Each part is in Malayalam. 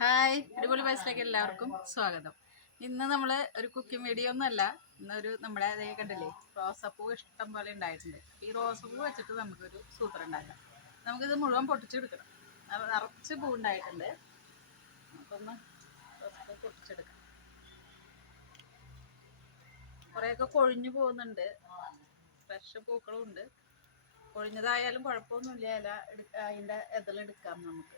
ഹായ് അടിപൊളി വയസ്സിലേക്ക് എല്ലാവർക്കും സ്വാഗതം. ഇന്ന് നമ്മൾ ഒരു കുക്കിംഗ് വീഡിയോ ഒന്നുമല്ല ഇന്നൊരു നമ്മുടെ അതേ കണ്ടില്ലേ റോസപ്പൂ ഇഷ്ടം പോലെ ഉണ്ടായിട്ടുണ്ട്. ഈ റോസപ്പൂ വെച്ചിട്ട് നമുക്കൊരു സൂത്രം ഉണ്ടാക്കാം. നമുക്കിത് മുഴുവൻ പൊട്ടിച്ചെടുക്കണം. നിറച്ച് പൂ ഉണ്ടായിട്ടുണ്ട്. നമുക്കൊന്ന് റോസപ്പൂ പൊട്ടിച്ചെടുക്കാം. കുറേയൊക്കെ കൊഴിഞ്ഞു പോകുന്നുണ്ട്. ഫ്രഷ് പൂക്കളും ഉണ്ട് കൊഴിഞ്ഞതായാലും കുഴപ്പമൊന്നുമില്ല ഇല അതിന്റെ എതിലെടുക്കാം നമുക്ക്.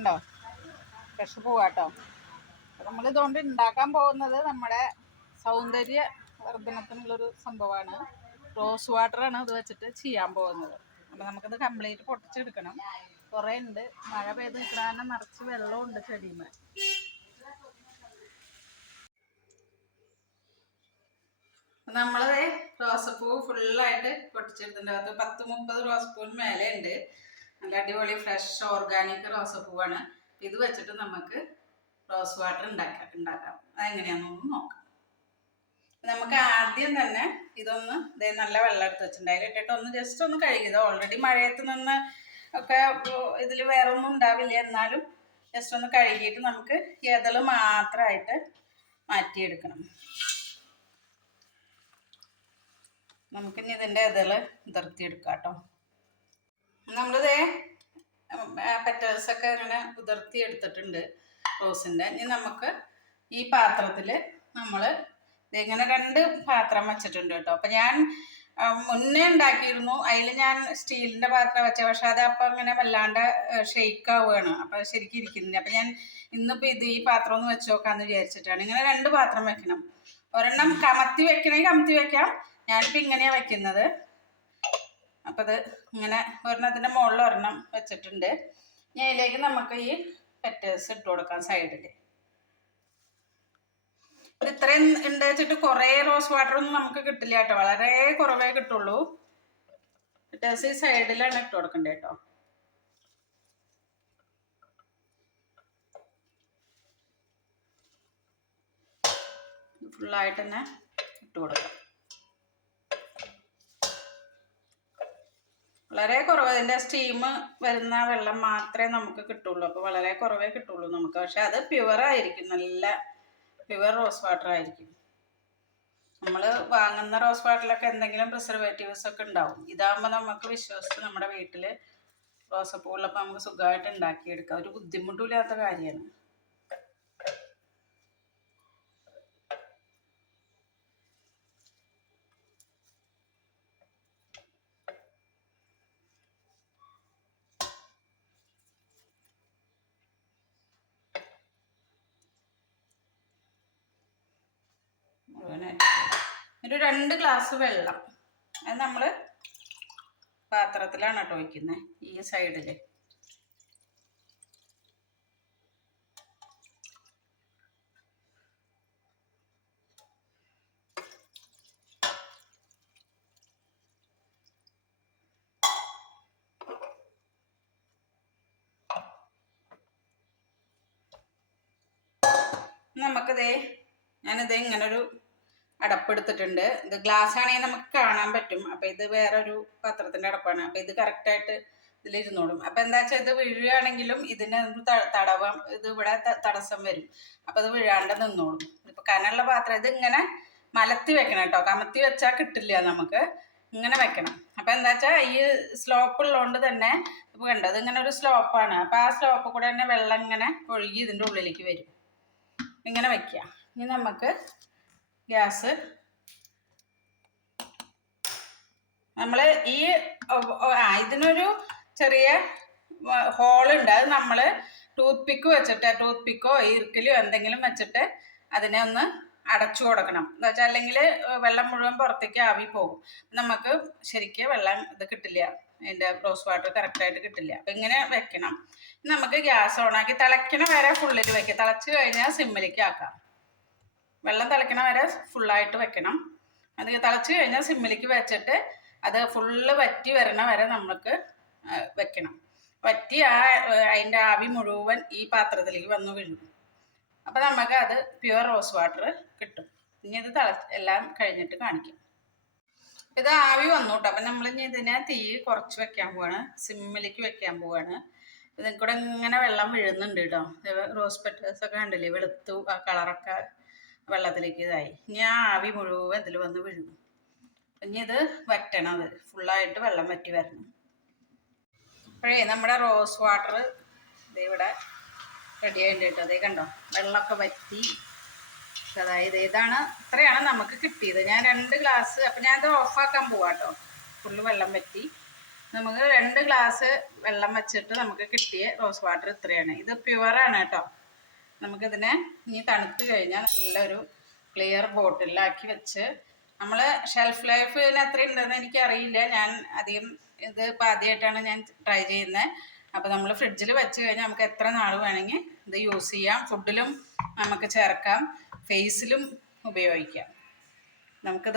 ഉണ്ടോ ഫ്രഷ് പൂവാട്ടോ. നമ്മൾ ഇതുകൊണ്ട് ഉണ്ടാക്കാൻ പോകുന്നത് നമ്മുടെ സൗന്ദര്യ വർധനത്തിനുള്ളൊരു സംഭവമാണ്. റോസ് വാട്ടറാണ് ഇത് വെച്ചിട്ട് ചെയ്യാൻ പോകുന്നത്. അപ്പം നമുക്കിത് കംപ്ലീറ്റ് പൊട്ടിച്ചെടുക്കണം. കുറേ ഉണ്ട് മഴ പെയ്ത് നിൽക്കണ നിറച്ച് വെള്ളമുണ്ട് ചെടിയുമേ നമ്മളത് റോസപ്പൂ ഫുള്ളായിട്ട് പൊട്ടിച്ചെടുത്തിട്ടുണ്ട്. അത് പത്ത് മുപ്പത് റോസപ്പൂവിന് മേലെ ഉണ്ട് നല്ല അടിപൊളി ഫ്രഷ് ഓർഗാനിക് റോസപ്പൂവാണ്. ഇത് വെച്ചിട്ട് നമുക്ക് റോസ് വാട്ടർ ഉണ്ടാക്കാം ഉണ്ടാക്കാം. അതെങ്ങനെയാണെന്നൊന്ന് നോക്കാം. നമുക്ക് ആദ്യം തന്നെ ഇതൊന്ന് ഇതേ നല്ല വെള്ളം എടുത്ത് വെച്ചിട്ടുണ്ടായി ഇട്ടിട്ട് ഒന്ന് ജസ്റ്റ് ഒന്ന് കഴുകിയത് ഓൾറെഡി മഴയത്ത് നിന്ന് ഒക്കെ ഇതിൽ വേറെ ഒന്നും ഉണ്ടാവില്ല. എന്നാലും ജസ്റ്റ് ഒന്ന് കഴുകിയിട്ട് നമുക്ക് ഇതൾ മാത്രമായിട്ട് മാറ്റിയെടുക്കണം. നമുക്കിനി ഇതിന്റെ ഇതൾ നിർത്തിയെടുക്കാം കേട്ടോ നമ്മളിതേ പെറ്റൽസൊക്കെ അങ്ങനെ ഉതിർത്തി എടുത്തിട്ടുണ്ട് റോസിന്റെ ഇനി നമുക്ക് ഈ പാത്രത്തിൽ നമ്മൾ ഇങ്ങനെ രണ്ട് പാത്രം വെച്ചിട്ടുണ്ട് കേട്ടോ. അപ്പം ഞാൻ മുന്നേ ഉണ്ടാക്കിയിരുന്നു. അതിൽ ഞാൻ സ്റ്റീലിന്റെ പാത്രം വെച്ച. പക്ഷെ അത് അപ്പം ഇങ്ങനെ വല്ലാണ്ട് ഷെയ്ക്ക് ആവുകയാണ് അപ്പം ശരിക്കും ഇരിക്കുന്നില്ല. അപ്പം ഞാൻ ഇന്നിപ്പോൾ ഇത് ഈ പാത്രം ഒന്ന് വെച്ച് നോക്കാമെന്ന് വിചാരിച്ചിട്ടാണ്. ഇങ്ങനെ രണ്ട് പാത്രം വെക്കണം. ഒരെണ്ണം കമത്തി വെക്കണമെങ്കിൽ കമത്തി വെക്കാം. ഞാനിപ്പോൾ ഇങ്ങനെയാണ് വെക്കുന്നത്. അപ്പം അത് ഇങ്ങനെ ഒരെണ്ണത്തിന്റെ മുകളിൽ ഒരെണ്ണം വെച്ചിട്ടുണ്ട്. ഇനി അതിലേക്ക് നമുക്ക് ഈ പെറ്റേഴ്സ് ഇട്ട് കൊടുക്കാം സൈഡിൽ ഒരു ഇത്രയും ഉണ്ട് വെച്ചിട്ട് കുറേ റോസ് വാട്ടർ ഒന്നും നമുക്ക് കിട്ടില്ല കേട്ടോ. വളരെ കുറവേ കിട്ടുള്ളൂ. പെറ്റേഴ്സ് ഈ സൈഡിലാണ് ഇട്ട് കൊടുക്കേണ്ടത് കേട്ടോ ഫുള്ളായിട്ട് തന്നെ ഇട്ട് കൊടുക്കാം. വളരെ കുറവ്. അതിന്റെ സ്റ്റീം വരുന്ന വെള്ളം മാത്രമേ നമുക്ക് കിട്ടുള്ളൂ. അപ്പോൾ വളരെ കുറവേ കിട്ടുള്ളൂ നമുക്ക്. പക്ഷെ അത് പ്യുവർ ആയിരിക്കും. നല്ല പ്യുവർ റോസ് വാട്ടർ ആയിരിക്കും. നമ്മൾ വാങ്ങുന്ന റോസ് വാട്ടറിലൊക്കെ എന്തെങ്കിലും പ്രിസർവേറ്റീവ്സ് ഒക്കെ ഉണ്ടാവും. ഇതാകുമ്പോൾ നമുക്ക് വിശ്വസിച്ച് നമ്മുടെ വീട്ടിൽ റോസപ്പൂവുള്ളപ്പോൾ നമുക്ക് സുഖമായിട്ട് ഉണ്ടാക്കിയെടുക്കാം. ഒരു ബുദ്ധിമുട്ടില്ലാത്ത കാര്യമാണ്. ഒരു രണ്ട് ഗ്ലാസ് വെള്ളം. അത് നമ്മൾ പാത്രത്തിലാണ് കേട്ടോ വയ്ക്കുന്നത് ഈ സൈഡിൽ നമുക്കിതേ ഞാനിത് ഇങ്ങനൊരു അടപ്പെടുത്തിട്ടുണ്ട്. ഇത് ഗ്ലാസ് ആണെങ്കിൽ നമുക്ക് കാണാൻ പറ്റും. അപ്പം ഇത് വേറൊരു പാത്രത്തിന്റെ അടപ്പാണ്. അപ്പം ഇത് കറക്റ്റായിട്ട് ഇതിലിരുന്നോളും. അപ്പം എന്താ വെച്ചാൽ ഇത് വീഴുകയാണെങ്കിലും ഇതിന് തടവം ഇത് ഇവിടെ തടസ്സം വരും. അപ്പം ഇത് വീഴാണ്ട് നിന്നോളും. ഇപ്പം കനമുള്ള പാത്രം ഇത് ഇങ്ങനെ മലത്തി വെക്കണം കേട്ടോ. കമത്തി വെച്ചാൽ കിട്ടില്ല നമുക്ക്. ഇങ്ങനെ വെക്കണം. അപ്പം എന്താ വെച്ചാൽ ഈ സ്ലോപ്പ് ഉള്ളതുകൊണ്ട് തന്നെ ഇപ്പം കണ്ടത് ഇങ്ങനെ ഒരു സ്ലോപ്പാണ് അപ്പം ആ സ്ലോപ്പ് കൂടെ തന്നെ വെള്ളം ഇങ്ങനെ ഒഴുകി ഇതിന്റെ ഉള്ളിലേക്ക് വരും. ഇങ്ങനെ വെക്കുക ഇനി നമുക്ക് ഗ്യാസ്. നമ്മൾ ഈ ഇതിനൊരു ചെറിയ ഹോളുണ്ട്. അത് നമ്മൾ ടൂത്ത് പിക്ക് വെച്ചിട്ട് ടൂത്ത് പിക്കോ ഈർക്കിലോ എന്തെങ്കിലും വെച്ചിട്ട് അതിനെ ഒന്ന് അടച്ചു കൊടുക്കണം. എന്ന് വെച്ചാൽ അല്ലെങ്കിൽ വെള്ളം മുഴുവൻ പുറത്തേക്ക് ആവി പോകും. നമുക്ക് ശരിക്കും വെള്ളം ഇത് കിട്ടില്ല. അതിന്റെ റോസ് വാട്ടർ കറക്റ്റായിട്ട് കിട്ടില്ല. അപ്പം ഇങ്ങനെ വെക്കണം. നമുക്ക് ഗ്യാസ് ഓണാക്കി തിളയ്ക്കണ വരെ ഫുള്ളിൽ വെക്കുക തിളച്ച് കഴിഞ്ഞാൽ സിമ്മിലേക്ക് ആക്കാം. വെള്ളം തിളയ്ക്കണ വരെ ഫുള്ളായിട്ട് വെക്കണം. അത് തിളച്ച് കഴിഞ്ഞാൽ സിമ്മിലേക്ക് വെച്ചിട്ട് അത് ഫുള്ള് വറ്റി വരണ വരെ നമുക്ക് വെക്കണം. വറ്റി ആ അതിന്റെ ആവി മുഴുവൻ ഈ പാത്രത്തിലേക്ക് വന്ന് വീഴും. അപ്പോൾ നമുക്ക് അത് പ്യുവർ റോസ് വാട്ടർ കിട്ടും. ഇനി ഇത് തിള എല്ലാം കഴിഞ്ഞിട്ട് കാണിക്കും. ഇത് ആവി വന്നു കേട്ടോ അപ്പം നമ്മൾ ഇനി ഇതിനെ തീ കുറച്ച് വെക്കാൻ പോവാണ്. സിമ്മിലേക്ക് വെക്കാൻ പോവാണ്. ഇതിൽ കൂടെ ഇങ്ങനെ വെള്ളം വീഴുന്നുണ്ട് കേട്ടോ റോസ് പെറ്റേഴ്സ് ഒക്കെ കണ്ടില്ലേ? വെളുത്തു ആ കളറൊക്കെ വെള്ളത്തിലേക്ക് ഇതായി. ഇനി ആ ആവി മുഴുവൻ ഇതിൽ വന്ന് വീഴും ഇനി ഇത് വറ്റണം അത്. ഫുള്ളായിട്ട് വെള്ളം വറ്റി വരണം. അപ്പോഴേ നമ്മുടെ റോസ് വാട്ടർ ഇത് ഇവിടെ റെഡി ആയിട്ട് അതേ കണ്ടോ? വെള്ളമൊക്കെ വറ്റി. അതായത് ഇതാണ് ഇത്രയാണ് നമുക്ക് കിട്ടിയത്. ഞാൻ രണ്ട് ഗ്ലാസ് അപ്പം ഞാൻ ഇത് ഓഫാക്കാൻ പോവാട്ടോ ഫുള്ള് വെള്ളം വറ്റി. നമുക്ക് രണ്ട് ഗ്ലാസ് വെള്ളം വെച്ചിട്ട് നമുക്ക് കിട്ടിയ റോസ് വാട്ടർ ഇത്രയാണ്. ഇത് പ്യുവറാണ് കേട്ടോ. നമുക്കിതിനെ ഇനി തണുത്ത് കഴിഞ്ഞാൽ നല്ലൊരു ക്ലിയർ ബോട്ടിലാക്കി വെച്ച് നമ്മൾ ഷെൽഫ് ലൈഫ് അത്ര ഉണ്ടെന്ന് എനിക്കറിയില്ല. ഞാൻ അധികം ഇത് ഇപ്പം ആദ്യമായിട്ടാണ് ഞാൻ ട്രൈ ചെയ്യുന്നത് അപ്പോൾ നമ്മൾ ഫ്രിഡ്ജിൽ വെച്ച് കഴിഞ്ഞാൽ നമുക്ക് എത്ര നാൾ വേണമെങ്കിൽ ഇത് യൂസ് ചെയ്യാം. ഫുഡിലും നമുക്ക് ചേർക്കാം. ഫേസിലും ഉപയോഗിക്കാം. നമുക്ക്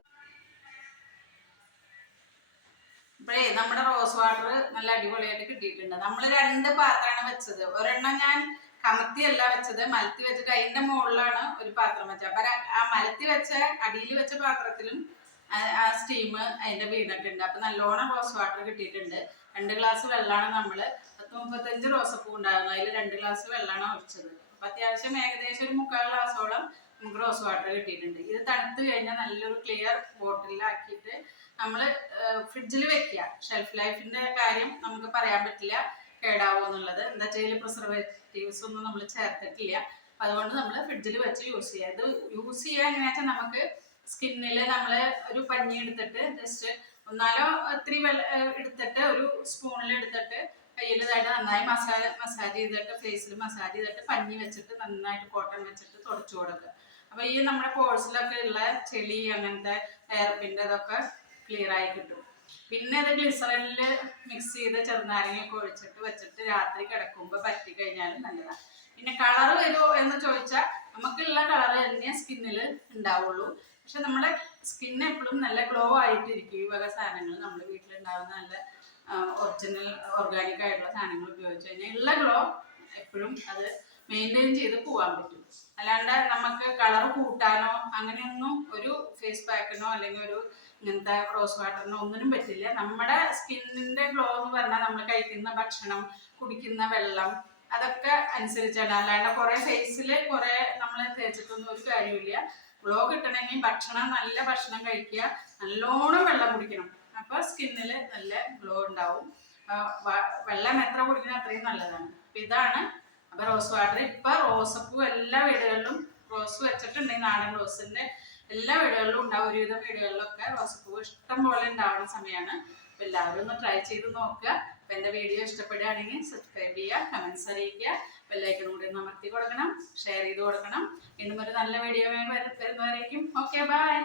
ഇപ്പോഴേ നമ്മുടെ റോസ് വാട്ടർ നല്ല അടിപൊളിയായിട്ട് കിട്ടിയിട്ടുണ്ട്. നമ്മൾ രണ്ട് പാത്രമാണ് വെച്ചത്. ഒരെണ്ണം ഞാൻ കമത്തിയല്ല വെച്ചത് മലത്തി വെച്ചിട്ട് അതിന്റെ മുകളിലാണ് ഒരു പാത്രം വെച്ചത്. അപ്പൊ ആ മലത്തി വെച്ച അടിയിൽ വെച്ച പാത്രത്തിലും ആ- സ്റ്റീം അതിന്റെ വീണിട്ടുണ്ട്. അപ്പൊ നല്ലോണം റോസ് വാട്ടർ കിട്ടിയിട്ടുണ്ട്. രണ്ട് ഗ്ലാസ് വെള്ളമാണ് നമ്മൾ പത്ത് മുപ്പത്തഞ്ച് റോസപ്പൂ ഉണ്ടായിരുന്നു. അതിൽ രണ്ട് ഗ്ലാസ് വെള്ളമാണ് ഒഴിച്ചത്. അപ്പൊ അത്യാവശ്യം ഏകദേശം ഒരു മുക്കാൽ ഗ്ലാസോളം നമുക്ക് റോസ് വാട്ടർ കിട്ടിയിട്ടുണ്ട്. ഇത് തണുത്ത് കഴിഞ്ഞാൽ നല്ലൊരു ക്ലിയർ ബോട്ടിലാക്കിയിട്ട് നമ്മൾ ഫ്രിഡ്ജിൽ വെക്കുക ഷെൽഫ് ലൈഫിന്റെ കാര്യം നമുക്ക് പറയാൻ പറ്റില്ല. കേടാവോ എന്നുള്ളത്. എന്താ വെച്ചാൽ പ്രിസർവേറ്റീവ്സ് ഒന്നും നമ്മൾ ചേർത്തിട്ടില്ല. അതുകൊണ്ട് നമ്മൾ ഫ്രിഡ്ജിൽ വെച്ച് യൂസ് ചെയ്യുക ഇത് യൂസ് ചെയ്യുക എങ്ങനെയാ വെച്ചാൽ നമുക്ക് സ്കിന്നിൽ നമ്മൾ ഒരു പഞ്ഞി എടുത്തിട്ട് ജസ്റ്റ് ഒന്നാലോ ഇത്തിരി വെള്ളം എടുത്തിട്ട് ഒരു സ്പൂണിൽ എടുത്തിട്ട് കയ്യിൽ ഇതായിട്ട് നന്നായി മസാജ് മസാജ് ചെയ്തിട്ട് ഫേസിൽ മസാജ് ചെയ്തിട്ട് പഞ്ഞി വെച്ചിട്ട് നന്നായിട്ട് കോട്ടൺ വെച്ചിട്ട് തുടച്ചു കൊടുക്കുക. അപ്പൊ ഈ നമ്മുടെ പോഴ്സിലൊക്കെ ഉള്ള ചെളി അങ്ങനത്തെ എയർപിന്റെ ഇതൊക്കെ ക്ലിയർ ആയി കിട്ടും. പിന്നെ അത് ഗ്ലിസറിനിൽ മിക്സ് ചെയ്ത് ചെറുനാരങ്ങയൊക്കെ ഒഴിച്ചിട്ട് വെച്ചിട്ട് രാത്രി കിടക്കുമ്പോൾ പറ്റി കഴിഞ്ഞാലും നല്ലതാണ് പിന്നെ കളർ വരുമോ എന്ന് ചോദിച്ചാൽ നമുക്കുള്ള കളർ തന്നെ സ്കിന്നിൽ ഉണ്ടാവുള്ളൂ. പക്ഷെ നമ്മുടെ സ്കിൻ എപ്പോഴും നല്ല ഗ്ലോ ആയിട്ടിരിക്കും. ഈ വക സാധനങ്ങൾ നമ്മുടെ വീട്ടിലുണ്ടാവുന്ന നല്ല ഒറിജിനൽ ഓർഗാനിക് ആയിട്ടുള്ള സാധനങ്ങൾ ഉപയോഗിച്ച് കഴിഞ്ഞാൽ ഉള്ള ഗ്ലോ എപ്പോഴും അത് മെയിന്റെയിൻ ചെയ്ത് പോകാൻ പറ്റും. അല്ലാണ്ട് നമുക്ക് കളർ കൂട്ടാനോ അങ്ങനെയൊന്നും ഒരു ഫേസ് പാക്കിനോ അല്ലെങ്കിൽ ഒരു ഇങ്ങനത്തെ റോസ് വാട്ടറിനോ ഒന്നിനും പറ്റില്ല. നമ്മുടെ സ്കിന്നിന്റെ ഗ്ലോ എന്ന് പറഞ്ഞാൽ നമ്മൾ കഴിക്കുന്ന ഭക്ഷണം കുടിക്കുന്ന വെള്ളം അതൊക്കെ അനുസരിച്ചാണ്. അല്ലാണ്ട് കുറെ ഫേസിൽ കുറെ നമ്മൾ തേച്ചിട്ടൊന്നും ഒരു കാര്യമില്ല ഗ്ലോ കിട്ടണമെങ്കിൽ ഭക്ഷണം നല്ല ഭക്ഷണം കഴിക്കുക. നല്ലോണം വെള്ളം കുടിക്കണം. അപ്പൊ സ്കിന്നിൽ നല്ല ഗ്ലോ ഉണ്ടാവും. വെള്ളം എത്ര കുടിക്കണം അത്രയും നല്ലതാണ്. അപ്പൊ ഇതാണ് അപ്പൊ റോസ് വാട്ടർ ഇപ്പൊ റോസപ്പൂ എല്ലാ വീടുകളിലും റോസ് വെച്ചിട്ടുണ്ടെങ്കിൽ നാടൻ റോസിന്റെ എല്ലാ വീടുകളിലും ഉണ്ടാവും ഒരുവിധം വീടുകളിലൊക്കെ റോസപ്പൂ ഇഷ്ടം പോലെ ഉണ്ടാവുന്ന സമയമാണ്. എല്ലാവരും ഒന്ന് ട്രൈ ചെയ്ത് നോക്കുക. അപ്പൊ എന്റെ വീഡിയോ ഇഷ്ടപ്പെടുകയാണെങ്കിൽ സബ്സ്ക്രൈബ് ചെയ്യുക കമന്റ്സ് അറിയിക്കുക. ബെല്ലൈക്കൺ കൂടി ഒന്ന് അമർത്തി കൊടുക്കണം ഷെയർ ചെയ്ത് കൊടുക്കണം. വീണ്ടും ഒരു നല്ല വീഡിയോ വരുന്നവരേക്കും. Okay bye